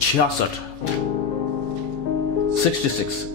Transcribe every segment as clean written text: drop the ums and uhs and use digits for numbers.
66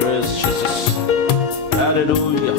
Praise Jesus. Hallelujah.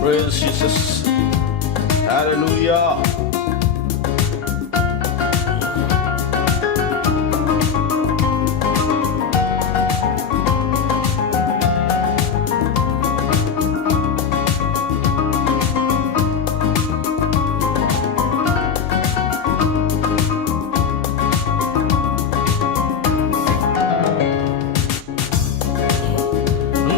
Praise Jesus. Hallelujah.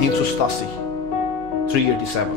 387 387।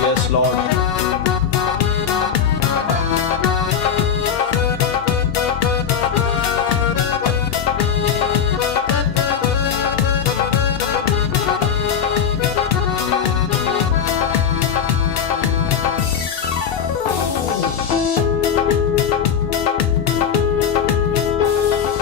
Yes, Lord.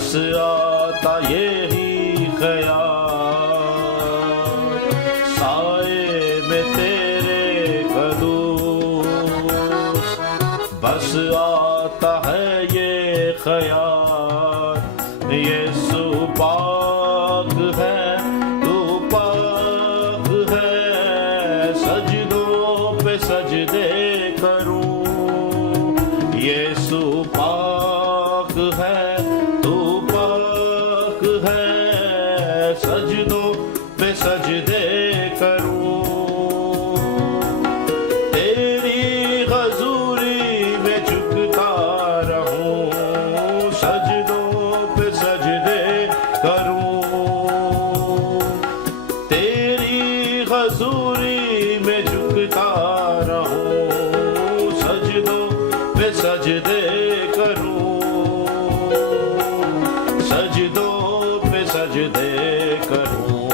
بس آتا یہی خیال سائے میں تیرے قدوس بس آتا ہے یہ خیال یسوع پاک ہے تو پاک ہے سجدوں پہ سجدے کروں یسوع پاک ہے تو پاک ہے سجدوں پہ سجدے کروں تیری حضوری میں جھکتا رہوں سجدوں پہ سجدے کروں تیری حضوری میں جھکتا رہوں سجدوں پہ سجدے کروں سجدوں پہ سجدے کروں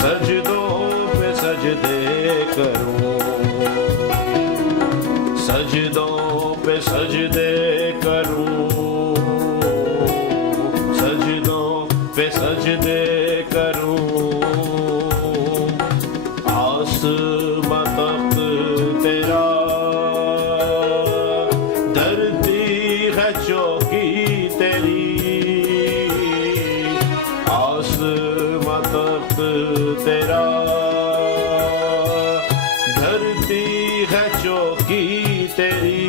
سجدوں پہ سجدے کروں سجدوں پہ سجدے کروں سجدوں پہ سجدے کروں آسماں تخت تیرا دھرتی ہے چوکی تیری آسماں تخت تیرا دھرتی ہے چوکی تیری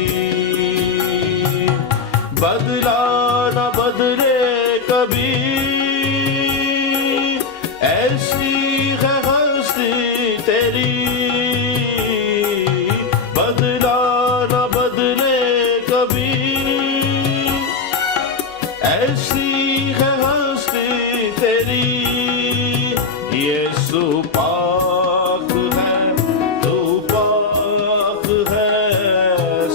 بدلا نہ بدلے کبھی ایسی ہے ہستی تیری بدلا نہ بدلے کبھی ایسی ہے ہستی تیری یسوع پاک ہے تو پاک ہے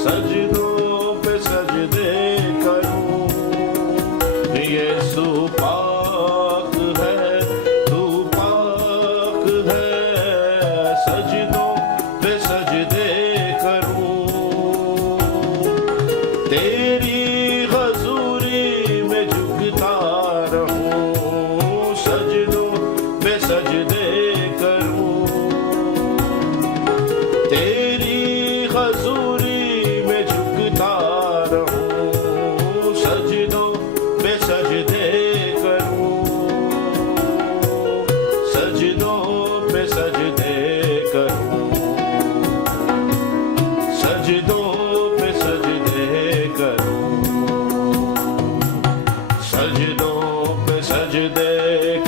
سجدوں پہ سجدے کروں یسوع پاک ہے تو پاک ہے سجدوں پہ سجدے کروں تیری حضوری میں جھکتا رہوں سجدوں پہ سجدے کروں تیری حضوری میں جھکتا رہوں سجدوں پہ سجدے کروں سجدوں پہ سجدے کروں سجدوں پہ سجدے کروں سجدوں پہ سجدے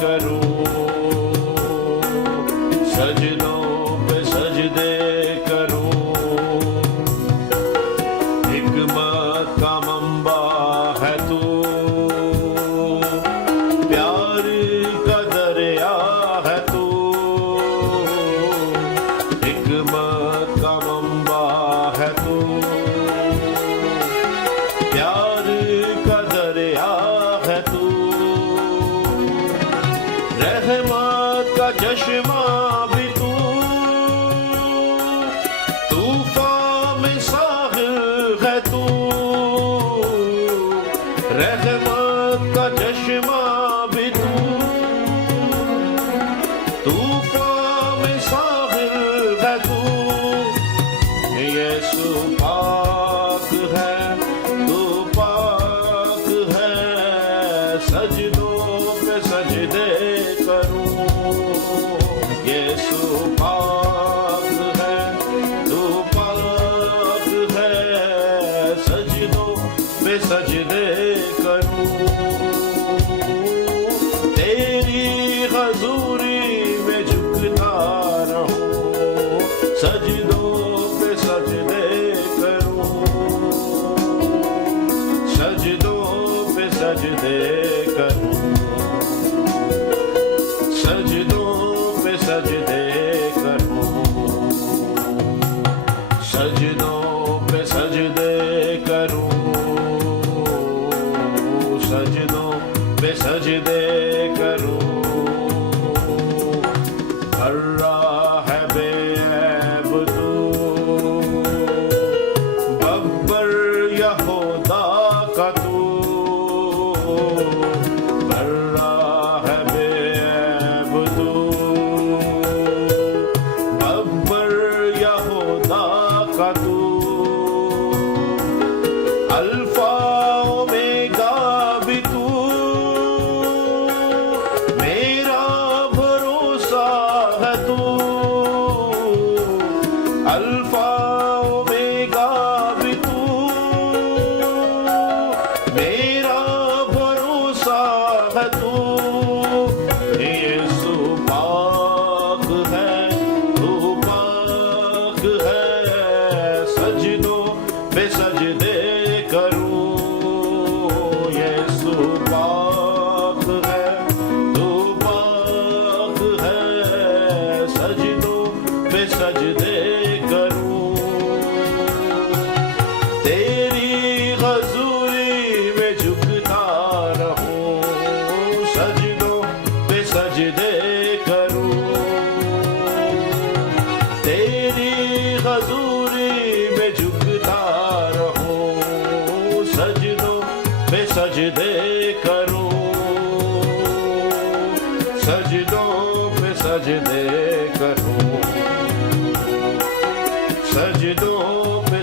کروں سجدوں پہ سجدے کروں حکمت کا منبع ہے تو پیار کا دریا ہے تو حکمت کا منبع ہے تو پیار کا دریا ہے تو رحمت کا چشمہ بھی تو طوفان میں ساحل ہے تو رحمت کا چشمہ بھی تو طوفان میں ساحل ہے تو یسوع پاک ہے تو پاک ہے سجدوں پہ سجدے کروں یسوع پاک ہے تو پاک ہے سجدوں پہ سجدے کروں تیری حضوری میں جھکتا رہوں سجدوں پہ سجدے کروں سجدوں پہ سجدے کروں سجدوں پہ سجدے کروں سجدوں پہ سجدے کروں سجدوں پہ سجدے کروں بھر رہا ہے بے عیب تو ببر یہودا کا تو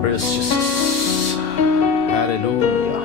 Praise Jesus. Hallelujah.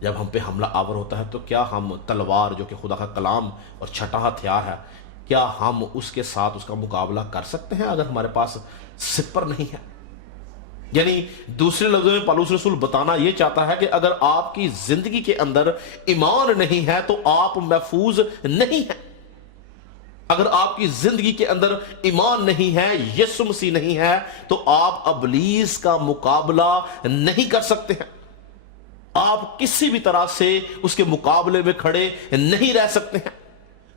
جب ہم پہ حملہ آور ہوتا ہے تو کیا ہم تلوار جو کہ خدا کا کلام اور چھٹا ہتھیار ہے، کیا ہم اس کے ساتھ اس کا مقابلہ کر سکتے ہیں اگر ہمارے پاس سپر نہیں ہے؟ یعنی دوسرے لفظوں میں پالوس رسول بتانا یہ چاہتا ہے کہ اگر آپ کی زندگی کے اندر ایمان نہیں ہے تو آپ محفوظ نہیں ہیں۔ اگر آپ کی زندگی کے اندر ایمان نہیں ہے، یسوع مسیح نہیں ہے، تو آپ ابلیس کا مقابلہ نہیں کر سکتے ہیں۔ آپ کسی بھی طرح سے اس کے مقابلے میں کھڑے نہیں رہ سکتے ہیں۔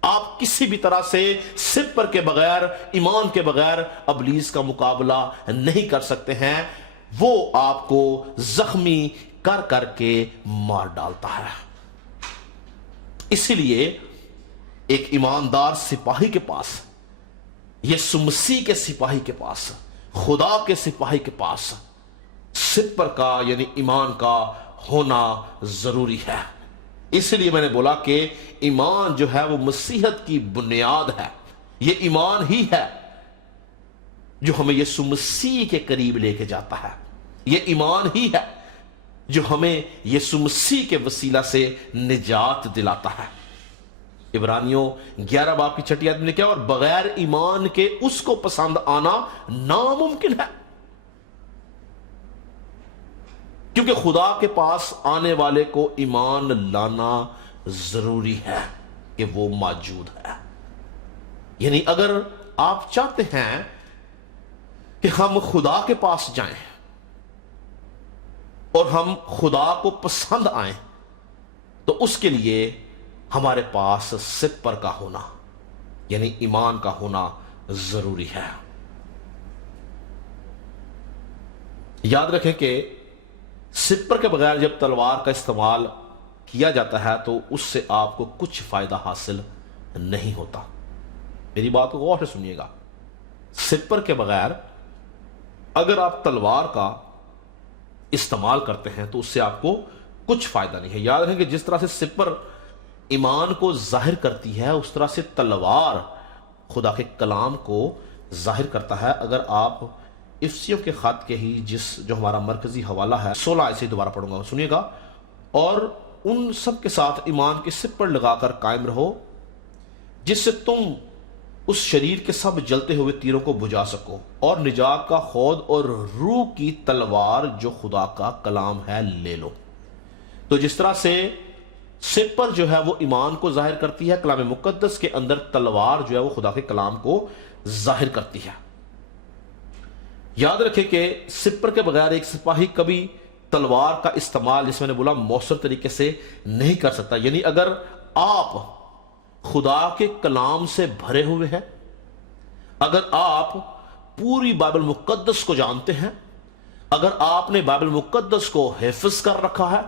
آپ کسی بھی طرح سے سپر کے بغیر، ایمان کے بغیر ابلیس کا مقابلہ نہیں کر سکتے ہیں۔ وہ آپ کو زخمی کر کر کے مار ڈالتا ہے۔ اسی لیے ایک ایماندار سپاہی کے پاس، یسوع مسیح کے سپاہی کے پاس، خدا کے سپاہی کے پاس سپر کا یعنی ایمان کا ہونا ضروری ہے۔ اس لیے میں نے بولا کہ ایمان جو ہے وہ مسیحت کی بنیاد ہے۔ یہ ایمان ہی ہے جو ہمیں یسوع مسیح کے قریب لے کے جاتا ہے۔ یہ ایمان ہی ہے جو ہمیں یسوع مسیح کے وسیلہ سے نجات دلاتا ہے۔ عبرانیوں 11 باب کی 6 آیت میں نے کیا، اور بغیر ایمان کے اس کو پسند آنا ناممکن ہے، کیونکہ خدا کے پاس آنے والے کو ایمان لانا ضروری ہے کہ وہ موجود ہے۔ یعنی اگر آپ چاہتے ہیں کہ ہم خدا کے پاس جائیں اور ہم خدا کو پسند آئیں، تو اس کے لیے ہمارے پاس سپر کا ہونا یعنی ایمان کا ہونا ضروری ہے۔ یاد رکھیں کہ سپر کے بغیر جب تلوار کا استعمال کیا جاتا ہے تو اس سے آپ کو کچھ فائدہ حاصل نہیں ہوتا۔ میری بات کو غور سے سنیے گا، سپر کے بغیر اگر آپ تلوار کا استعمال کرتے ہیں تو اس سے آپ کو کچھ فائدہ نہیں ہے۔ یاد رکھیں کہ جس طرح سے سپر ایمان کو ظاہر کرتی ہے، اس طرح سے تلوار خدا کے کلام کو ظاہر کرتا ہے۔ اگر آپ افسیوں کے خط کے ہی جو ہمارا مرکزی حوالہ ہے 16 ایسے دوبارہ پڑھوں گا، سنیے گا، اور ان سب کے ساتھ ایمان کے سپر لگا کر قائم رہو جس سے تم اس شریر کے سب جلتے ہوئے تیروں کو بجھا سکو، اور نجات کا خود اور روح کی تلوار جو خدا کا کلام ہے لے لو۔ تو جس طرح سے سپر جو ہے وہ ایمان کو ظاہر کرتی ہے، کلام مقدس کے اندر تلوار جو ہے وہ خدا کے کلام کو ظاہر کرتی ہے۔ یاد رکھیں کہ سپر کے بغیر ایک سپاہی کبھی تلوار کا استعمال، جس میں نے بولا، مؤثر طریقے سے نہیں کر سکتا۔ یعنی اگر آپ خدا کے کلام سے بھرے ہوئے ہیں، اگر آپ پوری بائبل مقدس کو جانتے ہیں، اگر آپ نے بائبل مقدس کو حفظ کر رکھا ہے،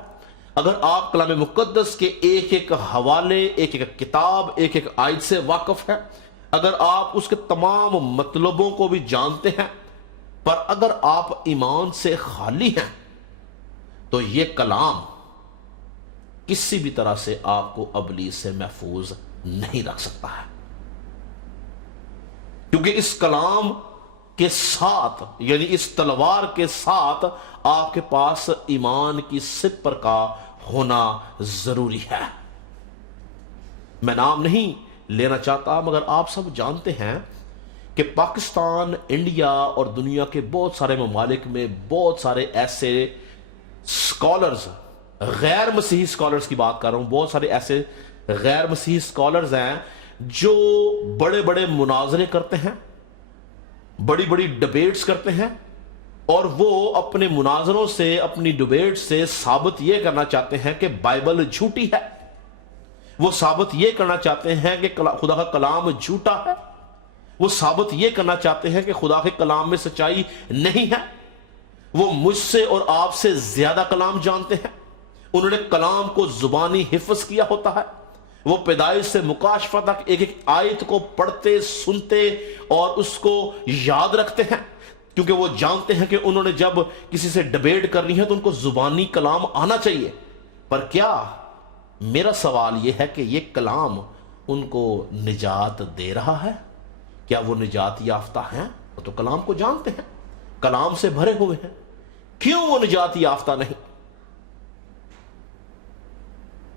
اگر آپ کلام مقدس کے ایک ایک حوالے، ایک ایک کتاب، ایک ایک آیت سے واقف ہیں، اگر آپ اس کے تمام مطلبوں کو بھی جانتے ہیں، پر اگر آپ ایمان سے خالی ہیں تو یہ کلام کسی بھی طرح سے آپ کو ابلیس سے محفوظ نہیں رکھ سکتا ہے، کیونکہ اس کلام کے ساتھ یعنی اس تلوار کے ساتھ آپ کے پاس ایمان کی سپر کا ہونا ضروری ہے۔ میں نام نہیں لینا چاہتا، مگر آپ سب جانتے ہیں کہ پاکستان، انڈیا اور دنیا کے بہت سارے ممالک میں بہت سارے ایسے سکالرز، غیر مسیحی سکالرز کی بات کر رہا ہوں، بہت سارے ایسے غیر مسیحی سکالرز ہیں جو بڑے بڑے مناظرے کرتے ہیں، بڑی بڑی ڈبیٹس کرتے ہیں، اور وہ اپنے مناظروں سے، اپنی ڈبیٹ سے ثابت یہ کرنا چاہتے ہیں کہ بائبل جھوٹی ہے، وہ ثابت یہ کرنا چاہتے ہیں کہ خدا کا کلام جھوٹا ہے، وہ ثابت یہ کرنا چاہتے ہیں کہ خدا کے کلام میں سچائی نہیں ہے۔ وہ مجھ سے اور آپ سے زیادہ کلام جانتے ہیں، انہوں نے کلام کو زبانی حفظ کیا ہوتا ہے، وہ پیدائش سے مکاشفہ تک ایک ایک آیت کو پڑھتے، سنتے اور اس کو یاد رکھتے ہیں، کیونکہ وہ جانتے ہیں کہ انہوں نے جب کسی سے ڈیبیٹ کرنی ہے تو ان کو زبانی کلام آنا چاہیے۔ پر کیا، میرا سوال یہ ہے کہ یہ کلام ان کو نجات دے رہا ہے؟ کیا وہ نجات یافتہ ہیں؟ وہ تو کلام کو جانتے ہیں، کلام سے بھرے ہوئے ہیں، کیوں وہ نجات یافتہ نہیں؟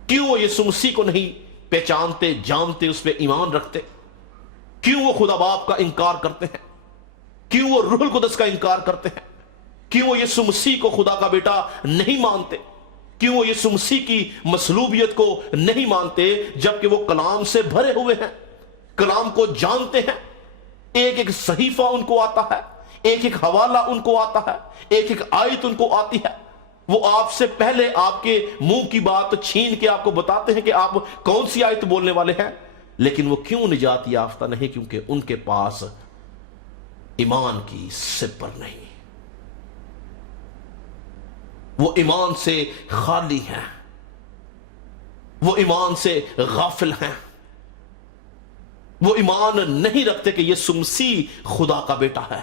کیوں وہ یسوع مسیح کو نہیں پہچانتے، جانتے، اس پہ ایمان رکھتے؟ کیوں وہ خدا باپ کا انکار کرتے ہیں؟ کیوں وہ روح القدس کا انکار کرتے ہیں؟ کیوں وہ یسوع مسیح کو خدا کا بیٹا نہیں مانتے؟ کیوں وہ یسوع مسیح کی مصلوبیت کو نہیں مانتے جبکہ وہ کلام سے بھرے ہوئے ہیں، کلام کو جانتے ہیں؟ ایک ایک صحیفہ ان کو آتا ہے، ایک ایک حوالہ ان کو آتا ہے، ایک ایک آیت ان کو آتی ہے۔ وہ آپ سے پہلے آپ کے منہ کی بات چھین کے آپ کو بتاتے ہیں کہ آپ کون سی آیت بولنے والے ہیں، لیکن وہ کیوں نجات یافتہ نہیں؟ کیونکہ ان کے پاس ایمان کی سپر نہیں، وہ ایمان سے خالی ہیں، وہ ایمان سے غافل ہیں، وہ ایمان نہیں رکھتے کہ یسوع مسیح خدا کا بیٹا ہے،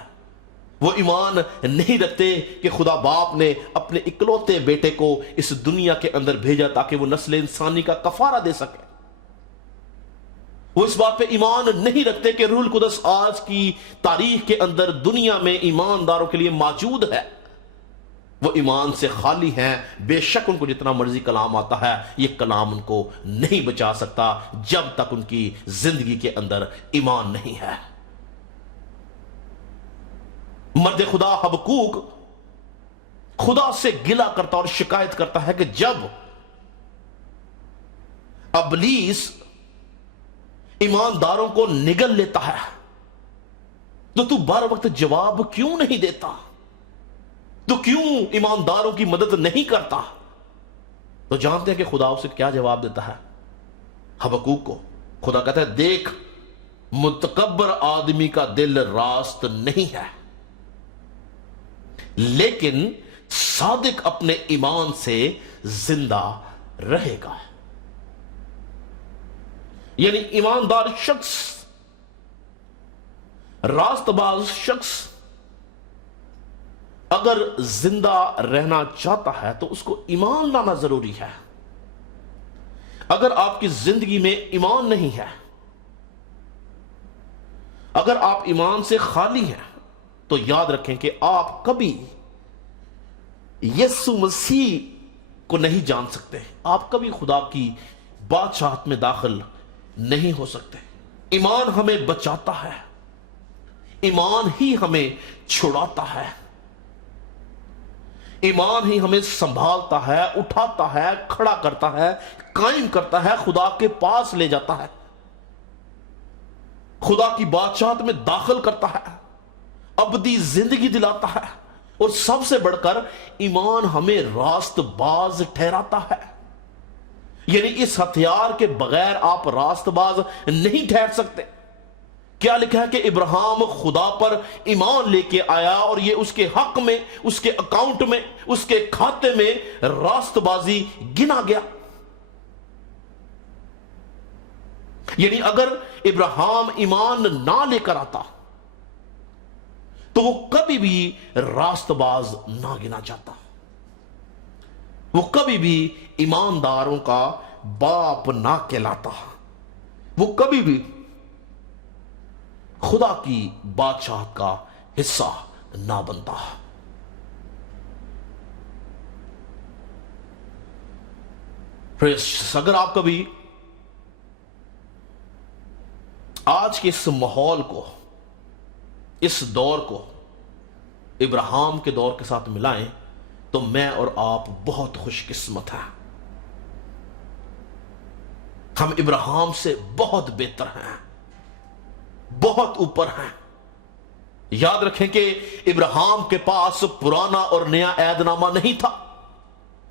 وہ ایمان نہیں رکھتے کہ خدا باپ نے اپنے اکلوتے بیٹے کو اس دنیا کے اندر بھیجا تاکہ وہ نسل انسانی کا کفارہ دے سکے۔ وہ اس بات پہ ایمان نہیں رکھتے کہ روح القدس آج کی تاریخ کے اندر دنیا میں ایمانداروں کے لیے موجود ہے۔ وہ ایمان سے خالی ہیں، بے شک ان کو جتنا مرضی کلام آتا ہے، یہ کلام ان کو نہیں بچا سکتا جب تک ان کی زندگی کے اندر ایمان نہیں ہے۔ مرد خدا حبقوق خدا سے گلہ کرتا اور شکایت کرتا ہے کہ جب ابلیس ایمانداروں کو نگل لیتا ہے تو بر وقت جواب کیوں نہیں دیتا؟ تو کیوں ایمانداروں کی مدد نہیں کرتا؟ تو جانتے ہیں کہ خدا اسے کیا جواب دیتا ہے حبقوق کو؟ خدا کہتا ہے دیکھ متکبر آدمی کا دل راست نہیں ہے، لیکن صادق اپنے ایمان سے زندہ رہے گا۔ یعنی ایماندار شخص، راست باز شخص اگر زندہ رہنا چاہتا ہے تو اس کو ایمان لانا ضروری ہے۔ اگر آپ کی زندگی میں ایمان نہیں ہے، اگر آپ ایمان سے خالی ہیں، تو یاد رکھیں کہ آپ کبھی یسوع مسیح کو نہیں جان سکتے، آپ کبھی خدا کی بادشاہت میں داخل نہیں ہو سکتے۔ ایمان ہمیں بچاتا ہے، ایمان ہی ہمیں چھڑاتا ہے، ایمان ہی ہمیں سنبھالتا ہے، اٹھاتا ہے، کھڑا کرتا ہے، قائم کرتا ہے، خدا کے پاس لے جاتا ہے، خدا کی بادشاہت میں داخل کرتا ہے، ابدی زندگی دلاتا ہے، اور سب سے بڑھ کر ایمان ہمیں راست باز ٹھہراتا ہے۔ یعنی اس ہتھیار کے بغیر آپ راست باز نہیں ٹھہر سکتے۔ کیا لکھا ہے کہ ابراہیم خدا پر ایمان لے کے آیا اور یہ اس کے حق میں، اس کے اکاؤنٹ میں، اس کے کھاتے میں راست بازی گنا گیا۔ یعنی اگر ابراہیم ایمان نہ لے کر آتا تو وہ کبھی بھی راست باز نہ گنا جاتا، وہ کبھی بھی ایمانداروں کا باپ نہ کہلاتا، وہ کبھی بھی خدا کی بادشاہت کا حصہ نہ بنتا۔ اگر آپ کبھی آج کے اس ماحول کو، اس دور کو ابراہیم کے دور کے ساتھ ملائیں تو میں اور آپ بہت خوش قسمت ہیں۔ ہم ابراہیم سے بہت بہتر ہیں، بہت اوپر ہیں۔ یاد رکھیں کہ ابراہیم کے پاس پرانا اور نیا عہد نامہ نہیں تھا،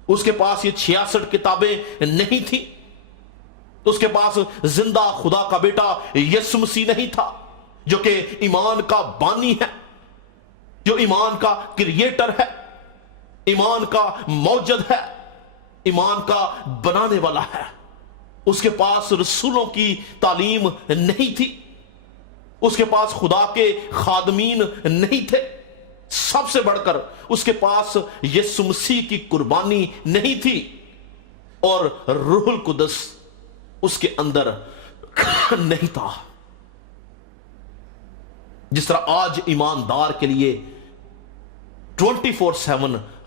اس کے پاس یہ 66 کتابیں نہیں تھیں، اس کے پاس زندہ خدا کا بیٹا یسوع مسیح نہیں تھا جو کہ ایمان کا بانی ہے، جو ایمان کا کریٹر ہے، ایمان کا موجد ہے، ایمان کا بنانے والا ہے۔ اس کے پاس رسولوں کی تعلیم نہیں تھی، اس کے پاس خدا کے خادمین نہیں تھے، سب سے بڑھ کر اس کے پاس یسوع مسیح کی قربانی نہیں تھی، اور روح القدس اس کے اندر نہیں تھا۔ جس طرح آج ایماندار کے لیے 24/7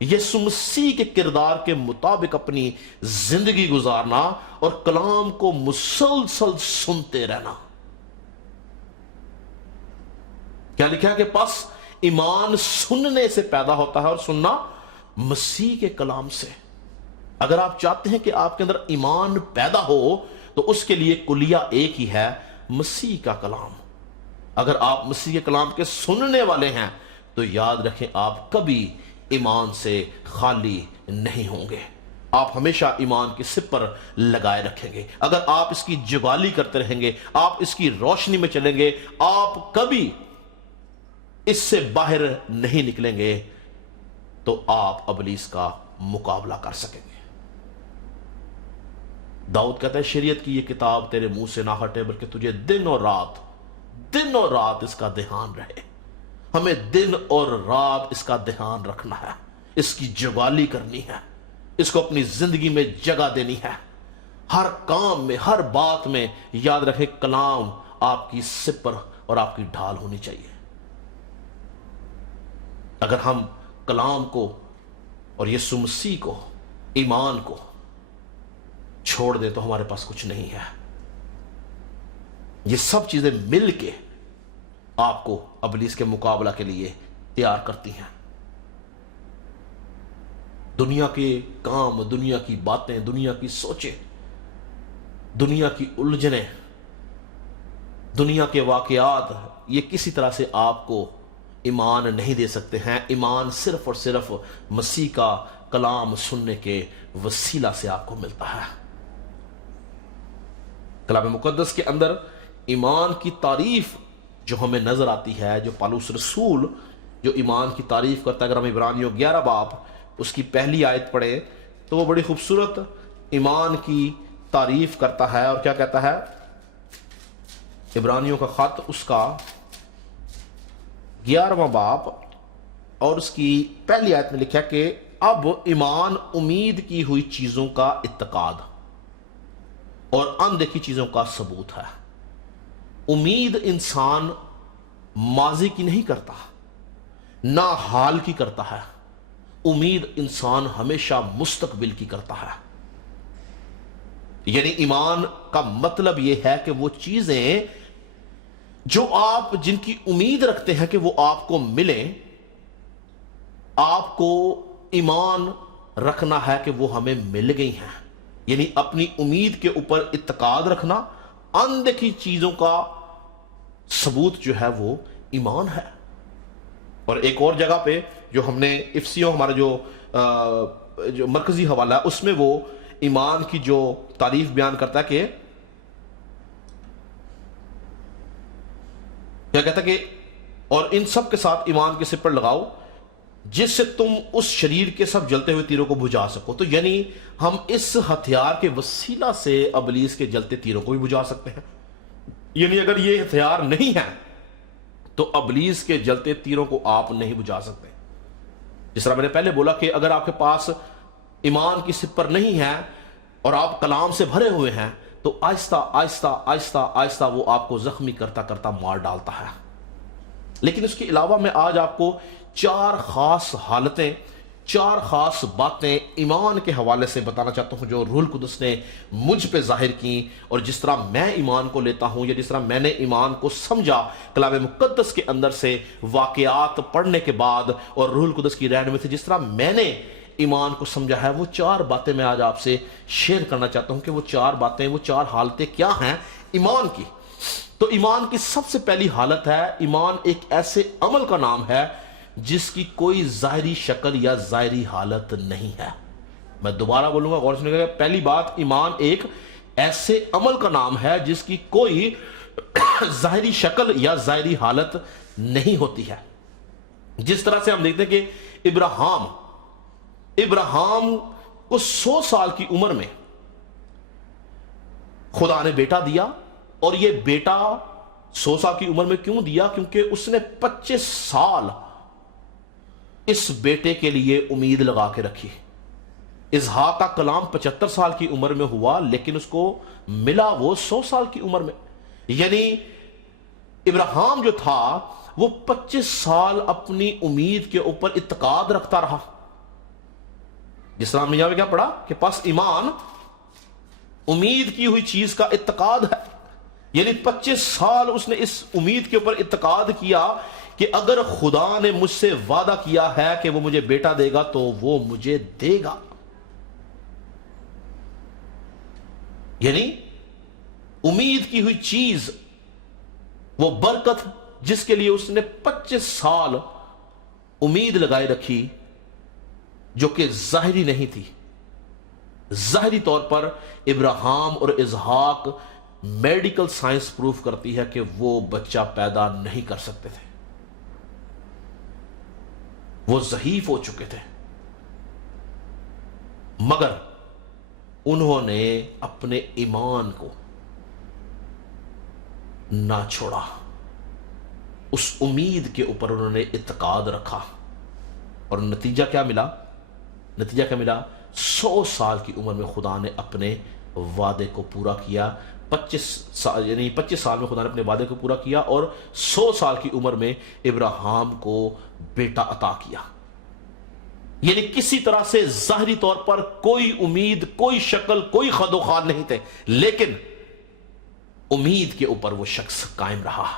یسوع مسیح کے کردار کے مطابق اپنی زندگی گزارنا اور کلام کو مسلسل سنتے رہنا. کیا لکھا ہے کہ پس ایمان سننے سے پیدا ہوتا ہے اور سننا مسیح کے کلام سے. اگر آپ چاہتے ہیں کہ آپ کے اندر ایمان پیدا ہو تو اس کے لیے کلیہ ایک ہی ہے، مسیح کا کلام. اگر آپ مسیح کے کلام کے سننے والے ہیں تو یاد رکھیں آپ کبھی ایمان سے خالی نہیں ہوں گے. آپ ہمیشہ ایمان کی سپ پر لگائے رکھیں گے. اگر آپ اس کی جگالی کرتے رہیں گے، آپ اس کی روشنی میں چلیں گے، آپ کبھی اس سے باہر نہیں نکلیں گے تو آپ ابلیس کا مقابلہ کر سکیں گے. داؤد کہتا ہے شریعت کی یہ کتاب تیرے منہ سے نہ ہٹے بلکہ تجھے دن اور رات اس کا دھیان رہے. ہمیں دن اور رات اس کا دھیان رکھنا ہے، اس کی جگالی کرنی ہے، اس کو اپنی زندگی میں جگہ دینی ہے. ہر کام میں، ہر بات میں یاد رکھیں کلام آپ کی سپر اور آپ کی ڈھال ہونی چاہیے. اگر ہم کلام کو اور یسوع مسیح کو، ایمان کو چھوڑ دیں تو ہمارے پاس کچھ نہیں ہے. یہ سب چیزیں مل کے آپ کو ابلیس کے مقابلہ کے لیے تیار کرتی ہیں. دنیا کے کام، دنیا کی باتیں، دنیا کی سوچیں، دنیا کی الجھنیں، دنیا کے واقعات، یہ کسی طرح سے آپ کو ایمان نہیں دے سکتے ہیں. ایمان صرف اور صرف مسیح کا کلام سننے کے وسیلہ سے آپ کو ملتا ہے. کلام مقدس کے اندر ایمان کی تعریف جو ہمیں نظر آتی ہے، جو پالوس رسول جو ایمان کی تعریف کرتا ہے، اگر ہم عبرانیوں 11 باب اس کی پہلی آیت پڑھیں تو وہ بڑی خوبصورت ایمان کی تعریف کرتا ہے. اور کیا کہتا ہے؟ عبرانیوں کا خط اس کا 11واں باب اور اس کی پہلی آیت میں لکھا کہ اب ایمان امید کی ہوئی چیزوں کا اعتقاد اور اندیکھی چیزوں کا ثبوت ہے. امید انسان ماضی کی نہیں کرتا، نہ حال کی کرتا ہے. امید انسان ہمیشہ مستقبل کی کرتا ہے. یعنی ایمان کا مطلب یہ ہے کہ وہ چیزیں جو آپ جن کی امید رکھتے ہیں کہ وہ آپ کو ملیں، آپ کو ایمان رکھنا ہے کہ وہ ہمیں مل گئی ہیں. یعنی اپنی امید کے اوپر اعتقاد رکھنا، اندیکھی چیزوں کا ثبوت جو ہے وہ ایمان ہے. اور ایک اور جگہ پہ جو ہم نے افسیوں ہمارا جو مرکزی حوالہ ہے اس میں وہ ایمان کی جو تعریف بیان کرتا ہے کہ کیا کہتا ہے کہ اور ان سب کے ساتھ ایمان کے سپر لگاؤ جس سے تم اس شریر کے سب جلتے ہوئے تیروں کو بجھا سکو. تو یعنی ہم اس ہتھیار کے وسیلہ سے ابلیس کے جلتے تیروں کو بھی بجھا سکتے ہیں. یعنی اگر یہ ہتھیار نہیں ہے تو ابلیس کے جلتے تیروں کو آپ نہیں بجھا سکتے. جس طرح میں نے پہلے بولا کہ اگر آپ کے پاس ایمان کی سپر نہیں ہے اور آپ کلام سے بھرے ہوئے ہیں تو آہستہ آہستہ آہستہ آہستہ وہ آپ کو زخمی کرتا کرتا مار ڈالتا ہے. لیکن اس کے علاوہ میں آج آپ کو 4 خاص حالتیں، 4 خاص باتیں ایمان کے حوالے سے بتانا چاہتا ہوں جو روح القدس نے مجھ پہ ظاہر کی، اور جس طرح میں ایمان کو لیتا ہوں یا جس طرح میں نے ایمان کو سمجھا کلام مقدس کے اندر سے واقعات پڑھنے کے بعد اور روح القدس کی رہنمائی سے جس طرح میں نے ایمان کو سمجھا ہے، وہ 4 باتیں میں آج آپ سے شیئر کرنا چاہتا ہوں کہ وہ 4 باتیں، وہ 4 حالتیں کیا ہیں ایمان کی. تو ایمان کی سب سے پہلی حالت ہے، ایمان ایک ایسے عمل کا نام ہے جس کی کوئی ظاہری شکل یا ظاہری حالت نہیں ہے. میں دوبارہ بولوں گا، غور سے سنیے گا. پہلی بات، ایمان ایک ایسے عمل کا نام ہے جس کی کوئی ظاہری شکل یا ظاہری حالت نہیں ہوتی ہے. جس طرح سے ہم دیکھتے ہیں کہ ابراہیم کو 100 سال کی عمر میں خدا نے بیٹا دیا، اور یہ بیٹا 100 سال کی عمر میں کیوں دیا؟ کیونکہ اس نے 25 سال اس بیٹے کے لیے امید لگا کے رکھی. اسحاق کا کلام 75 سال کی عمر میں ہوا لیکن اس کو ملا وہ 100 سال کی عمر میں. یعنی ابراہیم جو تھا وہ 25 سال اپنی امید کے اوپر اعتقاد رکھتا رہا. جس طرح ہم نے یہاں پہ کیا پڑھا کہ پس ایمان امید کی ہوئی چیز کا اعتقاد ہے، یعنی 25 سال اس نے اس امید کے اوپر اعتقاد کیا کہ اگر خدا نے مجھ سے وعدہ کیا ہے کہ وہ مجھے بیٹا دے گا تو وہ مجھے دے گا. یعنی امید کی ہوئی چیز، وہ برکت جس کے لیے اس نے 25 سال امید لگائے رکھی، جو کہ ظاہری نہیں تھی. ظاہری طور پر ابراہیم اور اسحاق میڈیکل سائنس پروف کرتی ہے کہ وہ بچہ پیدا نہیں کر سکتے تھے، وہ ضعیف ہو چکے تھے، مگر انہوں نے اپنے ایمان کو نہ چھوڑا. اس امید کے اوپر انہوں نے اعتقاد رکھا، اور نتیجہ کیا ملا؟ نتیجہ کیا ملا؟ 100 سال کی عمر میں خدا نے اپنے وعدے کو پورا کیا. 25 سال میں خدا نے اپنے وعدے کو پورا کیا، اور 100 سال کی عمر میں ابراہیم کو بیٹا عطا کیا. یعنی کسی طرح سے ظاہری طور پر کوئی امید، کوئی شکل، کوئی خد و خال نہیں تھے، لیکن امید کے اوپر وہ شخص قائم رہا،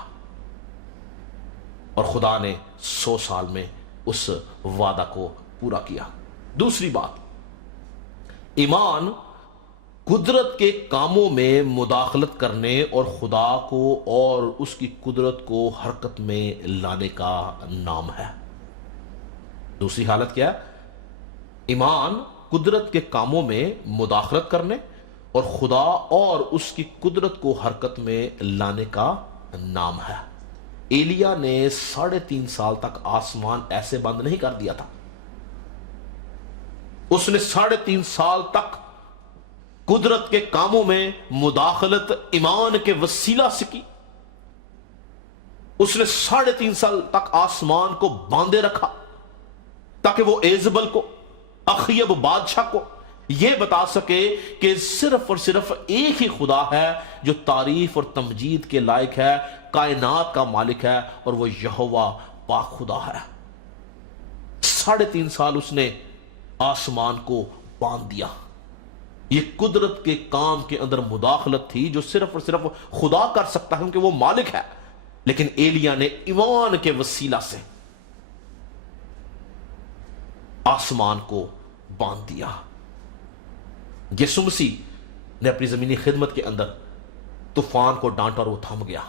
اور خدا نے 100 سال میں اس وعدہ کو پورا کیا. دوسری بات، ایمان قدرت کے کاموں میں مداخلت کرنے اور خدا کو اور اس کی قدرت کو حرکت میں لانے کا نام ہے. دوسری حالت کیا ہے؟ ایمان قدرت کے کاموں میں مداخلت کرنے اور خدا اور اس کی قدرت کو حرکت میں لانے کا نام ہے. ایلیا نے 3.5 سال تک آسمان ایسے بند نہیں کر دیا تھا. اس نے 3.5 سال تک قدرت کے کاموں میں مداخلت ایمان کے وسیلہ سے کی. اس نے 3.5 سال تک آسمان کو باندھے رکھا تاکہ وہ ایزبل کو، اخیب بادشاہ کو یہ بتا سکے کہ صرف اور صرف ایک ہی خدا ہے جو تعریف اور تمجید کے لائق ہے، کائنات کا مالک ہے، اور وہ یہوہ پاک خدا ہے. 3.5 سال اس نے آسمان کو باندھ دیا. یہ قدرت کے کام کے اندر مداخلت تھی جو صرف اور صرف خدا کر سکتا ہے کیونکہ وہ مالک ہے، لیکن ایلیا نے ایمان کے وسیلہ سے آسمان کو باندھ دیا. یسوع مسیح نے اپنی زمینی خدمت کے اندر طوفان کو ڈانٹا اور وہ تھم گیا.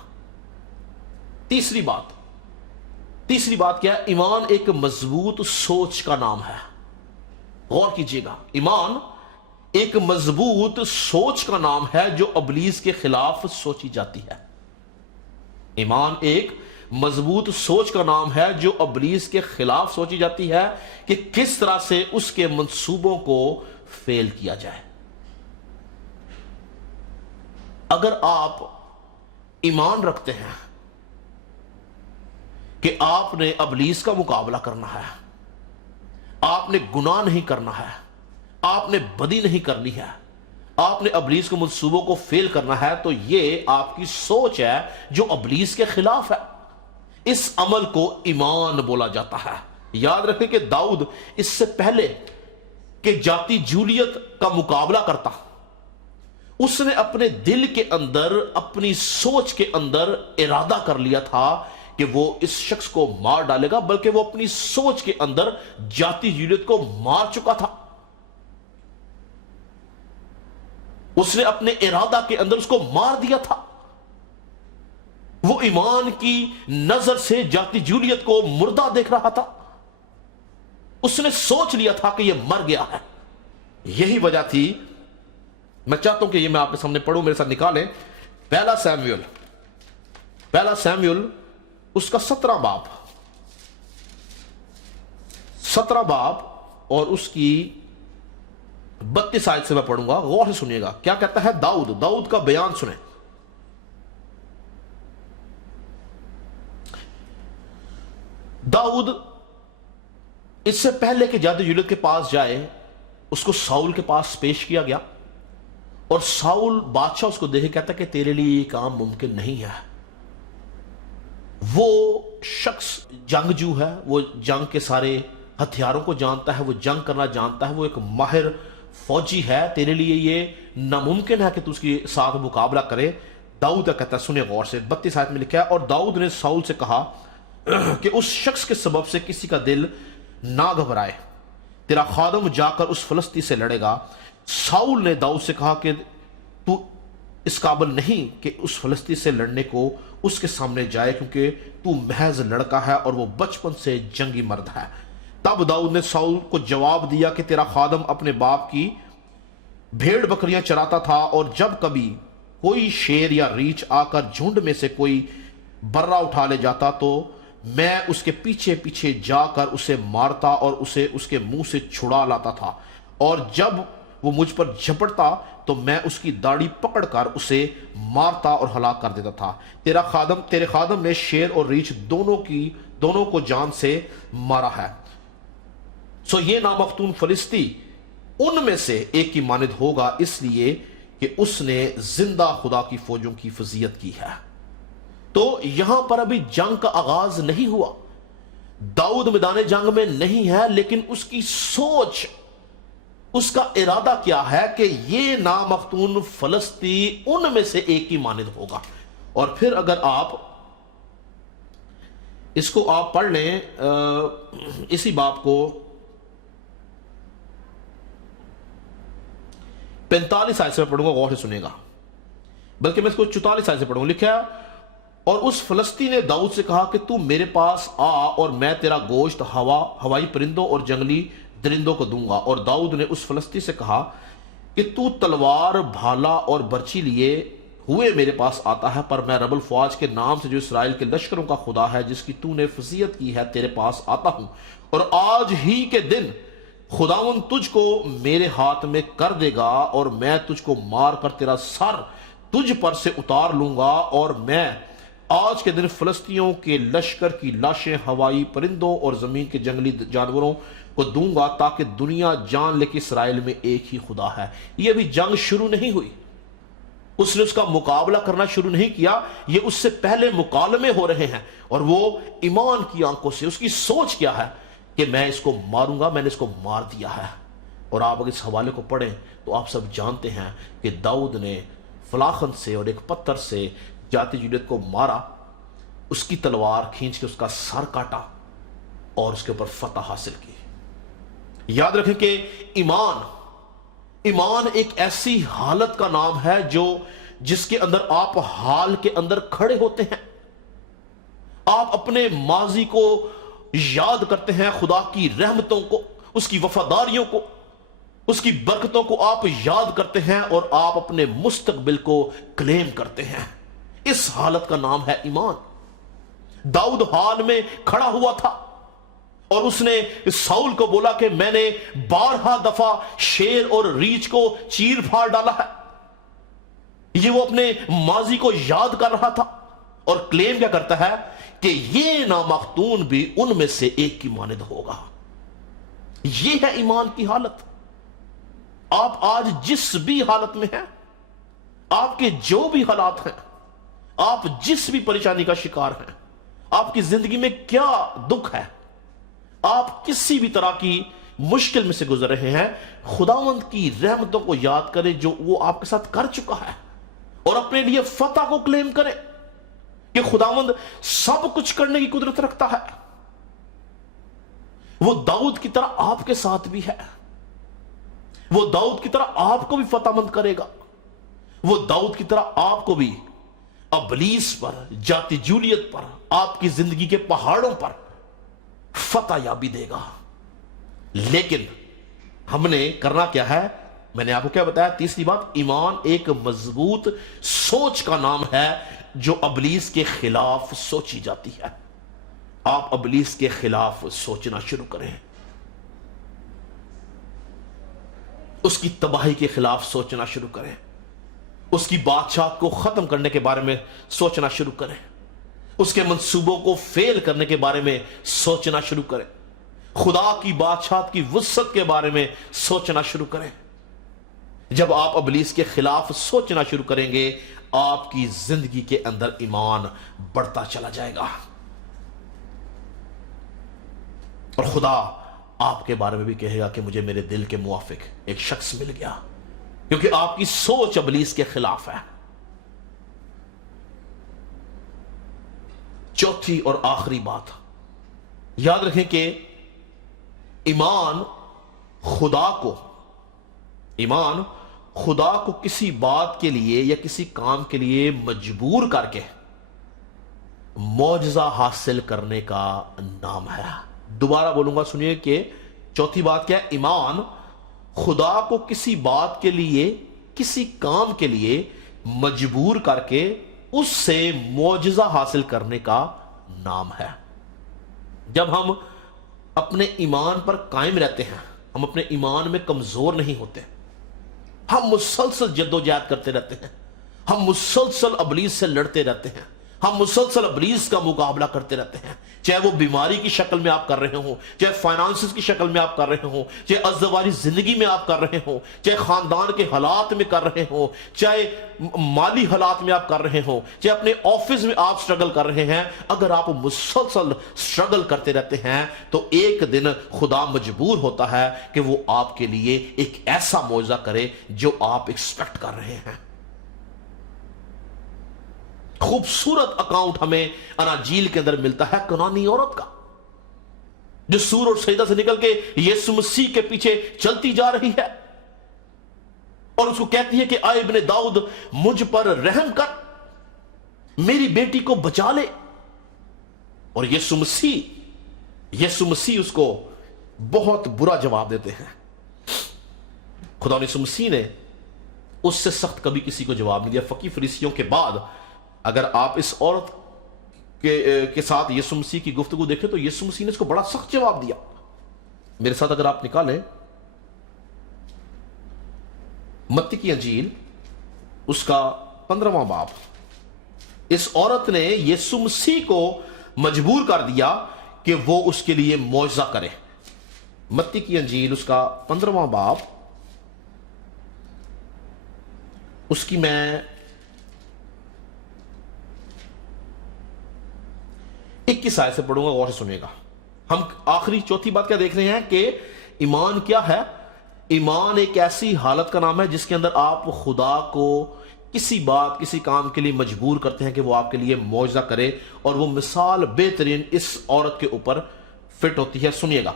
تیسری بات کیا ہے؟ ایمان ایک مضبوط سوچ کا نام ہے. غور کیجئے گا، ایمان ایک مضبوط سوچ کا نام ہے جو ابلیس کے خلاف سوچی جاتی ہے. ایمان ایک مضبوط سوچ کا نام ہے جو ابلیس کے خلاف سوچی جاتی ہے کہ کس طرح سے اس کے منصوبوں کو فیل کیا جائے. اگر آپ ایمان رکھتے ہیں کہ آپ نے ابلیس کا مقابلہ کرنا ہے، آپ نے گناہ نہیں کرنا ہے، آپ نے بدی نہیں کرنی ہے، آپ نے ابلیس کے منصوبوں کو فیل کرنا ہے، تو یہ آپ کی سوچ ہے جو ابلیس کے خلاف ہے. اس عمل کو ایمان بولا جاتا ہے. یاد رکھیں کہ داؤد اس سے پہلے کہ جاتی جولیت کا مقابلہ کرتا، اس نے اپنے دل کے اندر، اپنی سوچ کے اندر ارادہ کر لیا تھا کہ وہ اس شخص کو مار ڈالے گا، بلکہ وہ اپنی سوچ کے اندر جاتی جولیت کو مار چکا تھا. اس نے اپنے ارادہ کے اندر اس کو مار دیا تھا. وہ ایمان کی نظر سے جاتی جولیت کو مردہ دیکھ رہا تھا. اس نے سوچ لیا تھا کہ یہ مر گیا ہے. یہی وجہ تھی، میں چاہتا ہوں کہ یہ میں آپ کے سامنے پڑھوں، میرے ساتھ نکالیں پہلا سیموئل اس کا 17 باب اور اس کی 32 آیت سے میں پڑھوں گا. غور سے سنیے گا کیا کہتا ہے داؤد کا بیان سنیں. داؤد اس سے پہلے کہ جاتی جولیت کے پاس جائے، اس کو ساؤل کے پاس پیش کیا گیا، اور ساؤل بادشاہ اس کو دیکھے کہتا کہ تیرے لیے یہ کام ممکن نہیں ہے. وہ شخص جنگجو ہے، وہ جنگ کے سارے ہتھیاروں کو جانتا ہے، وہ جنگ کرنا جانتا ہے، وہ ایک ماہر فوجی ہے، تیرے لیے یہ ناممکن ہے کہ تو اس کے ساتھ مقابلہ کرے۔ داؤد کہتا ہے، سنیں غور سے، 32 آیت میں لکھا ہے، اور داؤد نے ساؤل سے کہا کہ اس شخص کے سبب سے کسی کا دل نہ گھبرائے، تیرا خادم جا کر اس فلسطی سے لڑے گا۔ ساؤل نے داؤد سے کہا کہ تو اس قابل نہیں کہ اس فلسطی سے لڑنے کو اس کے سامنے جائے، کیونکہ تو محض لڑکا ہے اور وہ بچپن سے جنگی مرد ہے۔ تب داؤد نے ساؤل کو جواب دیا کہ تیرا خادم اپنے باپ کی بھیڑ بکریاں چراتا تھا، اور جب کبھی کوئی شیر یا ریچھ آ کر جھنڈ میں سے کوئی برہ اٹھا لے جاتا تو میں اس کے پیچھے پیچھے جا کر اسے مارتا اور اسے اس کے منہ سے چھڑا لاتا تھا، اور جب وہ مجھ پر جھپٹتا تو میں اس کی داڑھی پکڑ کر اسے مارتا اور ہلاک کر دیتا تھا۔ تیرے خادم نے شیر اور ریچھ دونوں کو جان سے مارا ہے۔ سو یہ نامختون فلسطی ان میں سے ایک کی مانند ہوگا، اس لیے کہ اس نے زندہ خدا کی فوجوں کی فضیلت کی ہے۔ تو یہاں پر ابھی جنگ کا آغاز نہیں ہوا، داؤد میدان جنگ میں نہیں ہے، لیکن اس کی سوچ، اس کا ارادہ کیا ہے کہ یہ نامختون فلسطی ان میں سے ایک کی مانند ہوگا۔ اور پھر اگر آپ اس کو آپ پڑھ لیں، اسی باب کو 45 آیت سے میں پڑھوں گا، غور سے سنیں گا، بلکہ میں اس کو 44 آیت سے پڑھوں گا۔ لکھا ہے، اور اس فلسطی نے داؤد سے کہا کہ تو میرے پاس آ اور میں تیرا گوشت ہوائی پرندوں اور جنگلی درندوں کو دوں گا۔ اور داؤد نے اس فلسطی سے کہا کہ تو تلوار، بھالا اور برچی لیے ہوئے میرے پاس آتا ہے، پر میں رب الفواج کے نام سے جو اسرائیل کے لشکروں کا خدا ہے، جس کی تو نے فضیلت کی ہے، تیرے پاس آتا ہوں، اور آج ہی کے دن خداوند تجھ کو میرے ہاتھ میں کر دے گا، اور میں تجھ کو مار کر تیرا سر تجھ پر سے اتار لوں گا، اور میں آج کے دن فلسطینیوں کے لشکر کی لاشیں ہوائی پرندوں اور زمین کے جنگلی جانوروں کو دوں گا، تاکہ دنیا جان لے کہ اسرائیل میں ایک ہی خدا ہے۔ یہ ابھی جنگ شروع نہیں ہوئی، اس نے اس کا مقابلہ کرنا شروع نہیں کیا، یہ اس سے پہلے مکالمے ہو رہے ہیں، اور وہ ایمان کی آنکھوں سے، اس کی سوچ کیا ہے کہ میں اس کو ماروں گا، میں نے اس کو مار دیا ہے۔ اور آپ اگر اس حوالے کو پڑھیں تو آپ سب جانتے ہیں کہ داؤد نے فلاخن سے اور ایک پتھر سے جاتی جولیت کو مارا، اس کی تلوار کھینچ کے اس کا سر کاٹا اور اس کے اوپر فتح حاصل کی۔ یاد رکھیں کہ ایمان ایک ایسی حالت کا نام ہے جس کے اندر آپ حال کے اندر کھڑے ہوتے ہیں، آپ اپنے ماضی کو یاد کرتے ہیں، خدا کی رحمتوں کو، اس کی وفاداریوں کو، اس کی برکتوں کو آپ یاد کرتے ہیں، اور آپ اپنے مستقبل کو کلیم کرتے ہیں۔ اس حالت کا نام ہے ایمان۔ داؤد حال میں کھڑا ہوا تھا، اور اس نے ساؤل کو بولا کہ میں نے 12 دفعہ شیر اور ریچھ کو چیر پھاڑ ڈالا ہے۔ یہ وہ اپنے ماضی کو یاد کر رہا تھا، اور کلیم کیا کرتا ہے کہ یہ نامختون بھی ان میں سے ایک کی مانند ہوگا۔ یہ ہے ایمان کی حالت۔ آپ آج جس بھی حالت میں ہیں، آپ کے جو بھی حالات ہیں، آپ جس بھی پریشانی کا شکار ہیں، آپ کی زندگی میں کیا دکھ ہے، آپ کسی بھی طرح کی مشکل میں سے گزر رہے ہیں، خداوند کی رحمتوں کو یاد کریں جو وہ آپ کے ساتھ کر چکا ہے، اور اپنے لیے فتح کو کلیم کریں کہ خداوند سب کچھ کرنے کی قدرت رکھتا ہے۔ وہ داؤد کی طرح آپ کے ساتھ بھی ہے، وہ داؤد کی طرح آپ کو بھی فتح مند کرے گا، وہ داؤد کی طرح آپ کو بھی ابلیس پر، جاتی جولیت پر، آپ کی زندگی کے پہاڑوں پر فتح یابی دے گا۔ لیکن ہم نے کرنا کیا ہے؟ میں نے آپ کو کیا بتایا؟ تیسری بات، ایمان ایک مضبوط سوچ کا نام ہے جو ابلیس کے خلاف سوچی جاتی ہے۔ آپ ابلیس کے خلاف سوچنا شروع کریں، اس کی تباہی کے خلاف سوچنا شروع کریں، اس کی بادشاہت کو ختم کرنے کے بارے میں سوچنا شروع کریں، اس کے منصوبوں کو فیل کرنے کے بارے میں سوچنا شروع کریں، خدا کی بادشاہت کی وسعت کے بارے میں سوچنا شروع کریں۔ جب آپ ابلیس کے خلاف سوچنا شروع کریں گے، آپ کی زندگی کے اندر ایمان بڑھتا چلا جائے گا، اور خدا آپ کے بارے میں بھی کہے گا کہ مجھے میرے دل کے موافق ایک شخص مل گیا، کیونکہ آپ کی سوچ ابلیس کے خلاف ہے۔ چوتھی اور آخری بات یاد رکھیں کہ ایمان خدا کو کسی بات کے لیے یا کسی کام کے لیے مجبور کر کے معجزہ حاصل کرنے کا نام ہے۔ دوبارہ بولوں گا، سنیے کہ چوتھی بات کیا ہے؟ ایمان خدا کو کسی بات کے لیے، کسی کام کے لیے مجبور کر کے اس سے معجزہ حاصل کرنے کا نام ہے۔ جب ہم اپنے ایمان پر قائم رہتے ہیں، ہم اپنے ایمان میں کمزور نہیں ہوتے، ہم مسلسل جدوجہد کرتے رہتے ہیں، ہم مسلسل ابلیس سے لڑتے رہتے ہیں، ہم مسلسل ابلیس کا مقابلہ کرتے رہتے ہیں، چاہے وہ بیماری کی شکل میں آپ کر رہے ہوں، چاہے فائنانسز کی شکل میں آپ کر رہے ہوں، چاہے ازدواجی زندگی میں آپ کر رہے ہوں، چاہے خاندان کے حالات میں کر رہے ہوں، چاہے مالی حالات میں آپ کر رہے ہوں، چاہے اپنے آفس میں آپ سٹرگل کر رہے ہیں، اگر آپ مسلسل سٹرگل کرتے رہتے ہیں تو ایک دن خدا مجبور ہوتا ہے کہ وہ آپ کے لیے ایک ایسا معجزہ کرے جو آپ ایکسپیکٹ کر رہے ہیں۔ خوبصورت اکاؤنٹ ہمیں اناجیل کے اندر ملتا ہے کنانی عورت کا، جو سور اور سجدہ سے نکل کے یسوع مسیح کے پیچھے چلتی جا رہی ہے اور اس کو کہتی ہے کہ آئے ابن داؤد مجھ پر رحم کر، میری بیٹی کو بچا لے۔ اور یسوع مسیح اس کو بہت برا جواب دیتے ہیں۔ خدا یسوع مسیح نے اس سے سخت کبھی کسی کو جواب نہیں دیا۔ فقی فریسیوں کے بعد اگر آپ اس عورت کے ساتھ یسوع مسیح کی گفتگو دیکھیں تو یسوع مسیح نے اس کو بڑا سخت جواب دیا۔ میرے ساتھ اگر آپ نکالیں متی کی انجیل اس کا 15واں باب، اس عورت نے یسوع مسیح کو مجبور کر دیا کہ وہ اس کے لیے معجزہ کرے۔ متی کی انجیل اس کا 15واں باب، اس کی میں 21 آیت سے پڑھوں گا، غور سے سنیے گا۔ ہم آخری چوتھی بات کیا دیکھ رہے ہیں کہ ایمان کیا ہے؟ ایمان ایک ایسی حالت کا نام ہے جس کے اندر آپ خدا کو کسی بات، کسی کام کے لیے مجبور کرتے ہیں کہ وہ آپ کے لیے معجزہ کرے، اور وہ مثال بہترین اس عورت کے اوپر فٹ ہوتی ہے۔ سنیے گا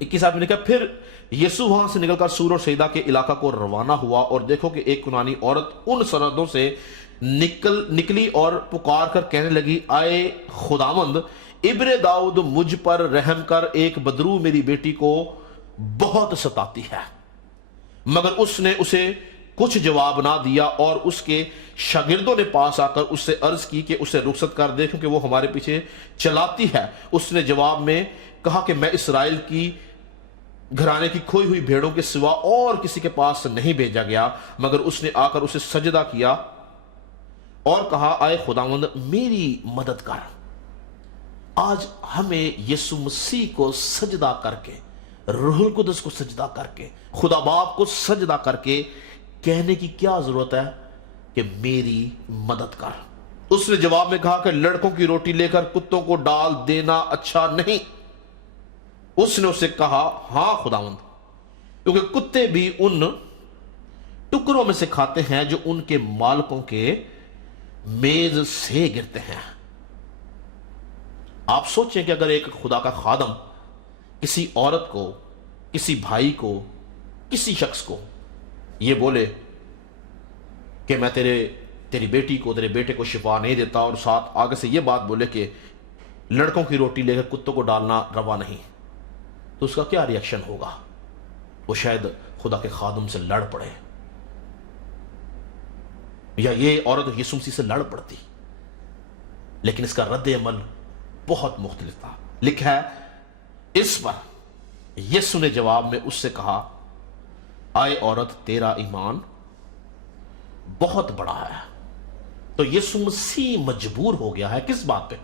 21 آیت میں لکھا، پھر یسوع وہاں سے نکل کر سور اور سیدہ کے علاقہ کو روانہ ہوا، اور دیکھو کہ ایک کنانی عورت ان سرحدوں سے نکلی اور پکار کر کہنے لگی، آئے خداوند ابن داؤد مجھ پر رحم کر، ایک بدرو میری بیٹی کو بہت ستاتی ہے۔ مگر اس نے اسے کچھ جواب نہ دیا، اور اس کے شاگردوں نے پاس آ کر اس سے عرض کی کہ اسے رخصت کر دے کیونکہ وہ ہمارے پیچھے چلاتی ہے۔ اس نے جواب میں کہا کہ میں اسرائیل کی گھرانے کی کھوئی ہوئی بھیڑوں کے سوا اور کسی کے پاس نہیں بھیجا گیا۔ مگر اس نے آ کر اسے سجدہ کیا اور کہا، آئے خداوند میری مدد کر۔ آج ہمیں یسوع مسیح کو سجدہ کر کے، روح القدس کو سجدہ کر کے، خدا باپ کو سجدہ کر کے کہنے کی کیا ضرورت ہے کہ میری مدد کر۔ اس نے جواب میں کہا کہ لڑکوں کی روٹی لے کر کتوں کو ڈال دینا اچھا نہیں۔ اس نے اسے کہا، ہاں خداوند، کیونکہ کتے بھی ان ٹکڑوں میں سے کھاتے ہیں جو ان کے مالکوں کے میز سے گرتے ہیں۔ آپ سوچیں کہ اگر ایک خدا کا خادم کسی عورت کو، کسی بھائی کو، کسی شخص کو یہ بولے کہ میں تیری بیٹی کو، تیرے بیٹے کو شفا نہیں دیتا، اور ساتھ آگے سے یہ بات بولے کہ لڑکوں کی روٹی لے کر کتوں کو ڈالنا روا نہیں، تو اس کا کیا ری ایکشن ہوگا؟ وہ شاید خدا کے خادم سے لڑ پڑے، یا یہ عورت یسوع مسیح سے لڑ پڑتی۔ لیکن اس کا رد عمل بہت مختلف تھا۔ لکھا ہے، اس پر یسوع نے جواب میں اس سے کہا، آئے عورت تیرا ایمان بہت بڑا ہے۔ تو یسوع مسیح مجبور ہو گیا ہے کس بات پہ؟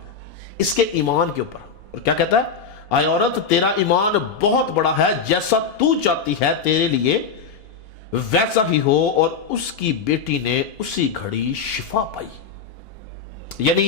اس کے ایمان کے اوپر، اور کیا کہتا ہے؟ آئے عورت تیرا ایمان بہت بڑا ہے، جیسا تو چاہتی ہے تیرے لیے ویسا ہی ہو۔ اور اس کی بیٹی نے اسی گھڑی شفا پائی۔ یعنی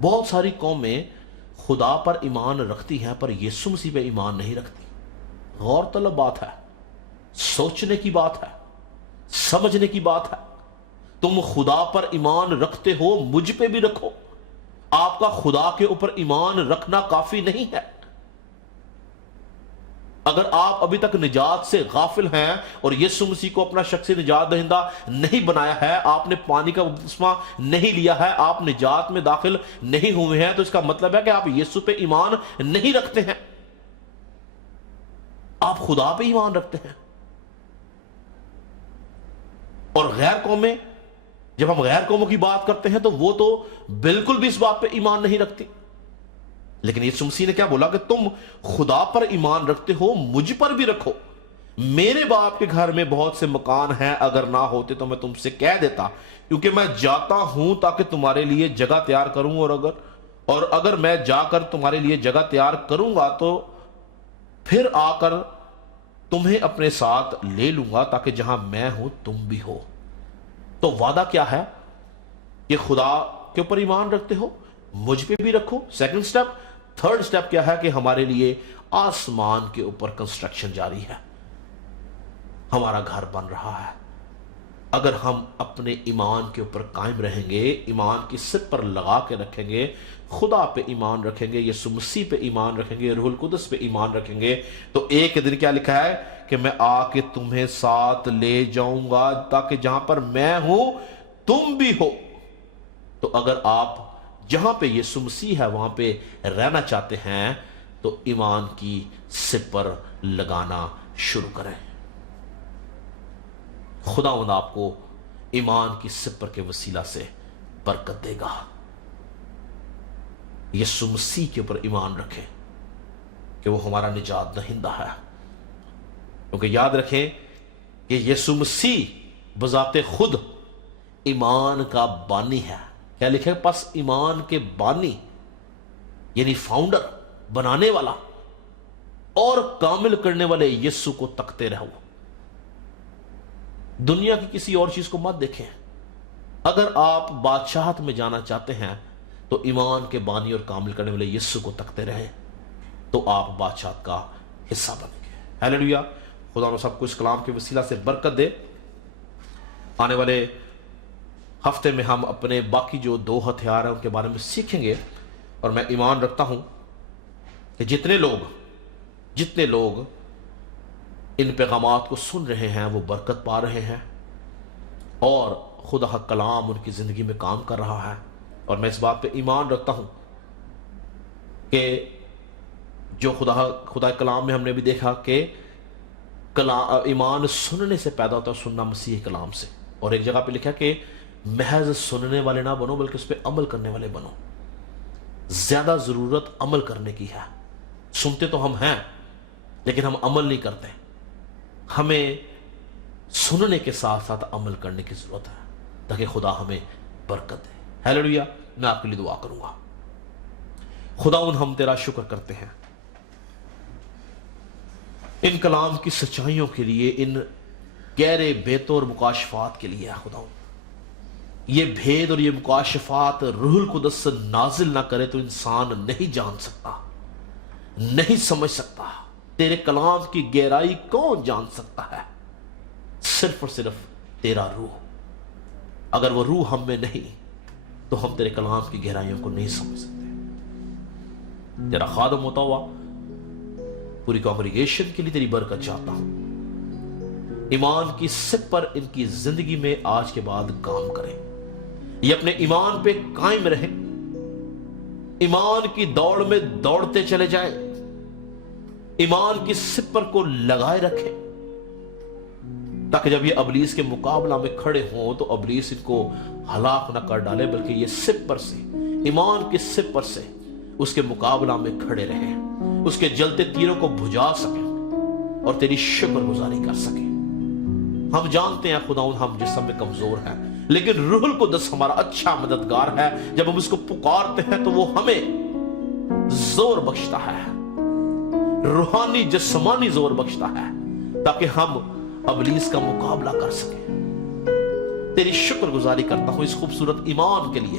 بہت ساری قومیں خدا پر ایمان رکھتی ہیں پر یسوع مسیح پہ ایمان نہیں رکھتی. غور طلب بات ہے، سوچنے کی بات ہے، سمجھنے کی بات ہے. تم خدا پر ایمان رکھتے ہو، مجھ پہ بھی رکھو. آپ کا خدا کے اوپر ایمان رکھنا کافی نہیں ہے. اگر آپ ابھی تک نجات سے غافل ہیں اور یسوع مسیح کو اپنا شخصی نجات دہندہ نہیں بنایا ہے، آپ نے پانی کا بپتسمہ نہیں لیا ہے، آپ نجات میں داخل نہیں ہوئے ہیں، تو اس کا مطلب ہے کہ آپ یسوع پہ ایمان نہیں رکھتے ہیں، آپ خدا پہ ایمان رکھتے ہیں. اور غیر قومیں، جب ہم غیر قوموں کی بات کرتے ہیں تو وہ تو بالکل بھی اس بات پہ ایمان نہیں رکھتی. لیکن یسوع مسیح نے کیا بولا کہ تم خدا پر ایمان رکھتے ہو، مجھ پر بھی رکھو. میرے باپ کے گھر میں بہت سے مکان ہیں، اگر نہ ہوتے تو میں تم سے کہہ دیتا، کیونکہ میں جاتا ہوں تاکہ تمہارے لیے جگہ تیار کروں، اور اگر میں جا کر تمہارے لیے جگہ تیار کروں گا تو پھر آ کر تمہیں اپنے ساتھ لے لوں گا تاکہ جہاں میں ہوں تم بھی ہو. تو وعدہ کیا ہے کہ خدا کے اوپر ایمان رکھتے ہو، مجھ پہ بھی رکھو. Second step. تھرڈ سٹیپ کیا ہے کہ ہمارے لیے آسمان کے اوپر کنسٹرکشن جاری ہے، ہمارا گھر بن رہا ہے. اگر ہم اپنے ایمان کے اوپر قائم رہیں گے، ایمان کی سر پر لگا کے رکھیں گے، خدا پہ ایمان رکھیں گے، یسوع مسیح پہ ایمان رکھیں گے، روح القدس پہ ایمان رکھیں گے، تو ایک دن کیا لکھا ہے کہ میں آ کے تمہیں ساتھ لے جاؤں گا تاکہ جہاں پر میں ہوں تم بھی ہو. تو اگر آپ جہاں پہ یسوع مسیح ہے وہاں پہ رہنا چاہتے ہیں تو ایمان کی سر پر لگانا شروع کریں. خداوند آپ کو ایمان کی سر پر کے وسیلہ سے برکت دے گا. یسوع مسیح کے اوپر ایمان رکھیں کہ وہ ہمارا نجات دہندہ ہے، کیونکہ یاد رکھیں کہ یسوع مسیح بذات خود ایمان کا بانی ہے. کیا لکھے؟ پس ایمان کے بانی یعنی فاؤنڈر، بنانے والا اور کامل کرنے والے یسوع کو تکتے رہو. دنیا کی کسی اور چیز کو مت دیکھیں. اگر آپ بادشاہت میں جانا چاہتے ہیں تو ایمان کے بانی اور کامل کرنے والے یسوع کو تکتے رہیں، تو آپ بادشاہت کا حصہ بنیں گے. ہیلیلویا. خدا نے سب کو اس کلام کے وسیلہ سے برکت دے. آنے والے ہفتے میں ہم اپنے باقی جو 2 ہتھیار ہیں ان کے بارے میں سیکھیں گے، اور میں ایمان رکھتا ہوں کہ جتنے لوگ ان پیغامات کو سن رہے ہیں وہ برکت پا رہے ہیں، اور خدا کا کلام ان کی زندگی میں کام کر رہا ہے. اور میں اس بات پہ ایمان رکھتا ہوں کہ جو خدا کلام میں ہم نے بھی دیکھا کہ ایمان سننے سے پیدا ہوتا ہے، سننا مسیح کلام سے. اور ایک جگہ پہ لکھا کہ محض سننے والے نہ بنو بلکہ اس پہ عمل کرنے والے بنو. زیادہ ضرورت عمل کرنے کی ہے. سنتے تو ہم ہیں لیکن ہم عمل نہیں کرتے. ہمیں سننے کے ساتھ ساتھ عمل کرنے کی ضرورت ہے تاکہ خدا ہمیں برکت دے. ہیلیلویا. میں آپ کے لیے دعا کروں گا. خداوند ہم تیرا شکر کرتے ہیں ان کلام کی سچائیوں کے لیے، ان گہرے بیتوں اور مکاشفات کے لیے. خداوند یہ بھید اور یہ مکاشفات روح القدس سے نازل نہ کرے تو انسان نہیں جان سکتا، نہیں سمجھ سکتا. تیرے کلام کی گہرائی کون جان سکتا ہے؟ صرف اور صرف تیرا روح. اگر وہ روح ہم میں نہیں تو ہم تیرے کلام کی گہرائیوں کو نہیں سمجھ سکتے. تیرا خادم ہوتا ہوا پوری کانگریگیشن کے لیے تیری برکت چاہتا ہوں. ایمان کی سب پر ان کی زندگی میں آج کے بعد کام کریں. یہ اپنے ایمان پہ قائم رہیں، ایمان کی دوڑ میں دوڑتے چلے جائیں، ایمان کی سپر کو لگائے رکھیں تاکہ جب یہ ابلیس کے مقابلہ میں کھڑے ہوں تو ابلیس ان کو ہلاک نہ کر ڈالے، بلکہ یہ سپر سے، ایمان کی سپر سے اس کے مقابلہ میں کھڑے رہیں، اس کے جلتے تیروں کو بھجا سکیں اور تیری شکر گزاری کر سکیں. ہم جانتے ہیں خداوند ہم جسم میں کمزور ہیں، لیکن روح القدس ہمارا اچھا مددگار ہے. جب ہم اس کو پکارتے ہیں تو وہ ہمیں زور بخشتا ہے، روحانی جسمانی زور بخشتا ہے تاکہ ہم ابلیس کا مقابلہ کر سکیں. تیری شکر گزاری کرتا ہوں اس خوبصورت ایمان کے لیے